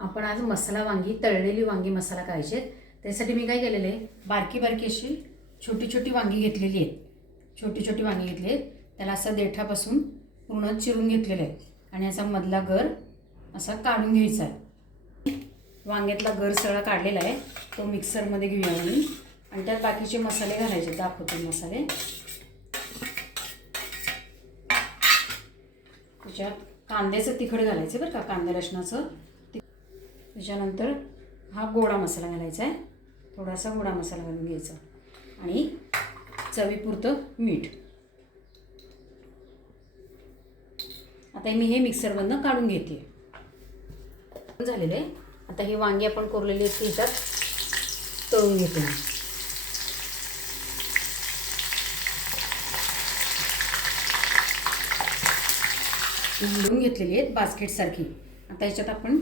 आपण आज मसाला वांगी, तळलेली वांगी मसाला करायचे आहेत. त्यासाठी मी काय केलेलं आहे, बारकी बारकी अशी छोटी छोटी वांगी घेतलेली आहेत. छोटी छोटी वांगी घेतली आहेत. त्याला असं देठापासून पूर्ण चिरून घेतलेलं आहे आणि असा मधला गर असा काढून घ्यायचा आहे. वांग्यातला गर सगळा काढलेला आहे, तो मिक्सरमध्ये घेऊया म्हणून. आणि त्यात बाकीचे मसाले घालायचे, दाखवते मसाले. त्याच्यात कांद्याचं तिखट घालायचं बरं का, कांदा लसणाचं. त्याच्यानंतर हा गोडा मसाला घालायचा आहे, थोडासा गोडा मसाला घालून घ्यायचा. आणि चवीपुरतं मीठ. आता मी हे मिक्सरमधनं काढून घेते. झालेलं आहे. आता ही वांगी आपण कोरलेली आहेत ती त्यात तळून घेते. निवडून घेतलेली आहेत बास्केटसारखी. आता याच्यात आपण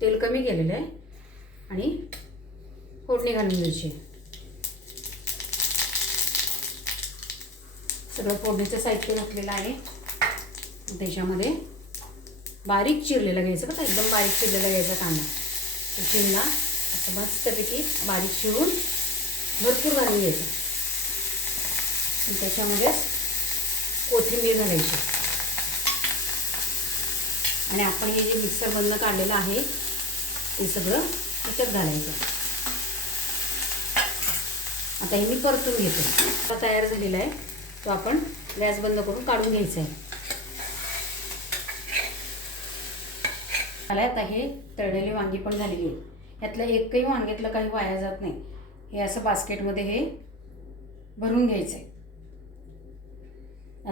तेल कमी केलेलं आहे आणि फोडणी घालून द्यायची. सगळं फोडणीचं साहित्य घातलेलं आहे. त्याच्यामध्ये बारीक चिरलेला घ्यायचं बघा, एकदम बारीक चिरलेला घ्यायचा कांदा. तो चिरला असं मस्तपैकी बारीक चिरून भरपूर घालून घ्यायचं. त्याच्यामध्ये कोथिंबीर घालायची आणि आपण हे जे मिक्सरमधनं काढलेलं आहे ते सगळं त्याच्यात घालायचं. आता हे मी परतून घेते. आता तयार झालेला आहे, तो आपण गॅस बंद करून काढून घ्यायचा आहे. आता हे तळलेली वांगी पण झालेली आहे. यातलं एकही वांग्यातलं काही वाया जात नाही. हे असं बास्केटमध्ये हे भरून घ्यायचं आहे.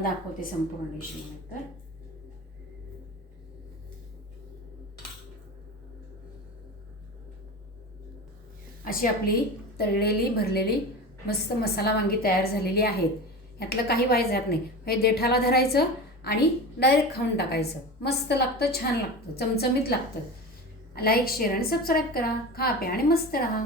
दाखवते संपूर्ण डिश. तर अशी आपली तळलेली भरलेली मस्त मसाला वांगी तयार झालेली आहेत. यातलं काही वाया जात नाही. हे देठाला धरायचं आणि डायरेक्ट खाऊन टाकायचं. मस्त लागतं, छान लागतं, चमचमीत लागतं. लाईक, शेअर आणि सबस्क्राईब करा. खा प्या आणि मस्त राहा.